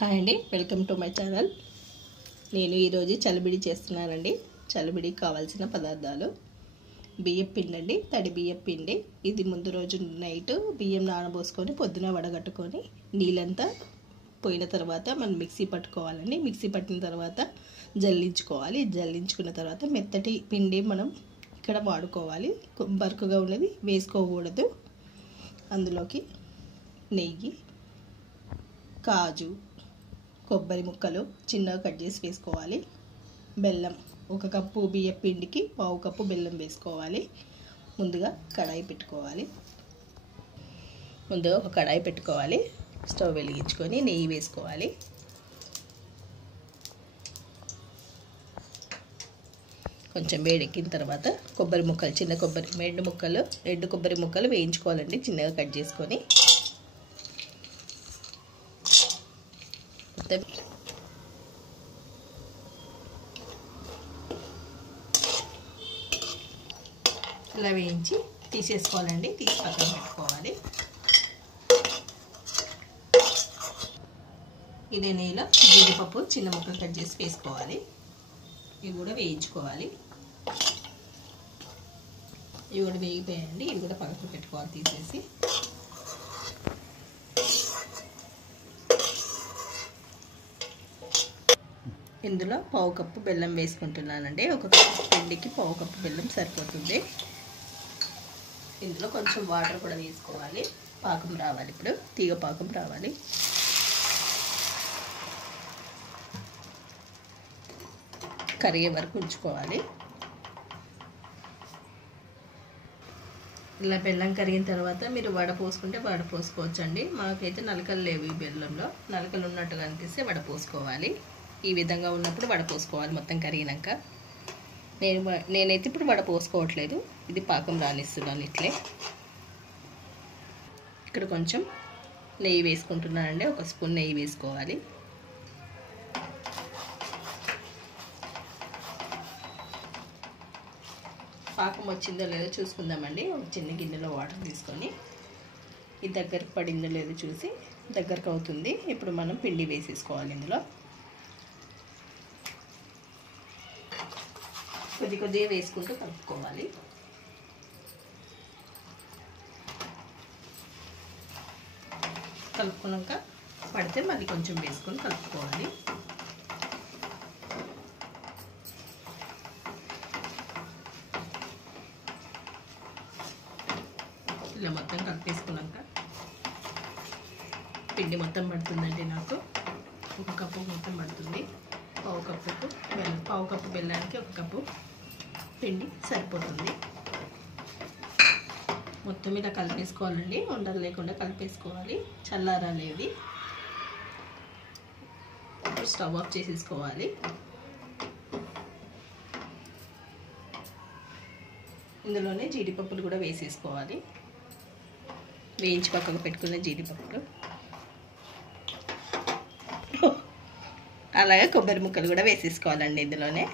Hi అండి, welcome to my channel. నేను ఈరోజు చలిబిడి చేస్తున్నానండి. చలిబిడికి కావాల్సిన పదార్థాలు: బియ్యం పిండి అండి, తడి బియ్యం పిండి. ఇది ముందు రోజు నైట్ బియ్యం నానబోసుకొని పొద్దున వడగట్టుకొని నీళ్ళంతా పోయిన తర్వాత మనం మిక్సీ పట్టుకోవాలండి. మిక్సీ పట్టిన తర్వాత జల్లించుకోవాలి. జల్లించుకున్న తర్వాత మెత్తటి పిండి మనం ఇక్కడ వాడుకోవాలి. బరుకుగా ఉన్నది వేసుకోకూడదు. అందులోకి నెయ్యి, కాజు, కొబ్బరి ముక్కలు చిన్నగా కట్ చేసి వేసుకోవాలి. బెల్లం, 1 కప్పు బియ్యం పిండికి 1/2 కప్పు బెల్లం వేసుకోవాలి. ముందుగా కడాయి పెట్టుకోవాలి. ముందుగా ఒక కడాయి పెట్టుకోవాలి. స్టవ్ వెలిగించుకొని నెయ్యి వేసుకోవాలి. కొంచెం వేడెక్కిన తర్వాత కొబ్బరి ముక్కలు, చిన్న కొబ్బరి ఎండు కొబ్బరి ముక్కలు వేయించుకోవాలండి, చిన్నగా కట్ చేసుకొని. ఇలా వేయించి తీసేసుకోవాలండి. తీసి పక్కన పెట్టుకోవాలి. ఇదే నెయ్యిలో జీడిపప్పు చిన్న ముక్కలు కట్ చేసి వేసుకోవాలి. ఇవి కూడా వేయించుకోవాలి. ఇవి కూడా వేగిపోయాయండి. ఇవి కూడా పక్కన పెట్టుకోవాలి తీసేసి. ఇందులో 1/2 కప్పు బెల్లం వేసుకుంటున్నానండి. 1 కప్పు పిండికి 1/2 కప్పు బెల్లం సరిపోతుంది. ఇందులో కొంచెం వాటర్ కూడా వేసుకోవాలి. పాకం రావాలి. ఇప్పుడు తీగ పాకం రావాలి. కరిగే వరకు ఉంచుకోవాలి. ఇలా బెల్లం కరిగిన తర్వాత మీరు వడ పోసుకుంటే వడ పోసుకోవచ్చండి. మాకైతే నలకలు లేవు. ఈ బెల్లంలో నలకలు ఉన్నట్టుగా అనిపిస్తే వడ పోసుకోవాలి. ఈ విధంగా ఉన్నప్పుడు వడ పోసుకోవాలి మొత్తం కరిగినాక. నేనైతే ఇప్పుడు వడ పోసుకోవట్లేదు. ఇది పాకం రానిస్తున్నాను ఇట్లే. ఇక్కడ కొంచెం నెయ్యి వేసుకుంటున్నానండి. 1 స్పూన్ నెయ్యి వేసుకోవాలి. పాకం వచ్చిందో లేదో చూసుకుందామండి. ఒక చిన్న గిన్నెలో వాటర్ తీసుకొని ఇది దగ్గరకు పడిందో లేదో చూసి, దగ్గరకు అవుతుంది. ఇప్పుడు మనం పిండి వేసేసుకోవాలి. ఇందులో కొద్దిగా వేసుకుంటూ కలుపుకోవాలి. కలుపుకున్నాక పడితే మళ్ళీ కొంచెం వేసుకొని కలుపుకోవాలి. ఇలా మొత్తం కలిపేసుకున్నాక పిండి మొత్తం పడుతుందండి. నాకు 1 కప్పు మొత్తం పడుతుంది. 1/2 కప్పు బెల్లానికి 1 కప్పు పిండి సరిపోతుంది. మొత్తం ఇలా కలిపేసుకోవాలండి. ఉండలు లేకుండా కలిపేసుకోవాలి. చల్లారాలి ఇది. స్టవ్ ఆఫ్ చేసేసుకోవాలి. ఇందులోనే జీడిపప్పులు కూడా వేసేసుకోవాలి. వేయించి పక్కకు పెట్టుకున్న జీడిపప్పులు, అలాగే కొబ్బరి ముక్కలు కూడా వేసేసుకోవాలండి ఇందులోనే.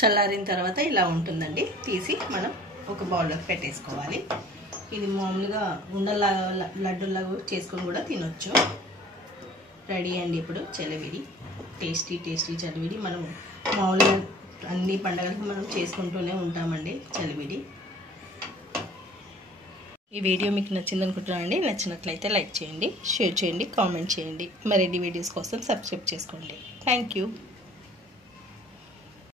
చల్లారిన తర్వాత ఇలా ఉంటుందండి. తీసి మనం ఒక బౌల్లోకి పెట్టేసుకోవాలి. ఇది మామూలుగా ఉండలాగా లడ్డూలాగా చేసుకొని కూడా తినొచ్చు. రెడీ అండి ఇప్పుడు చలివిడి. టేస్టీ చలివిడి. మనం మామూలుగా అన్ని పండుగలకు మనం చేసుకుంటూనే ఉంటామండి చలివిడి. ఈ వీడియో మీకు నచ్చింది అనుకుంటున్నానండి. నచ్చినట్లయితే లైక్ చేయండి, షేర్ చేయండి, కామెంట్ చేయండి. మరిన్ని వీడియోస్ కోసం సబ్స్క్రైబ్ చేసుకోండి. Thank you.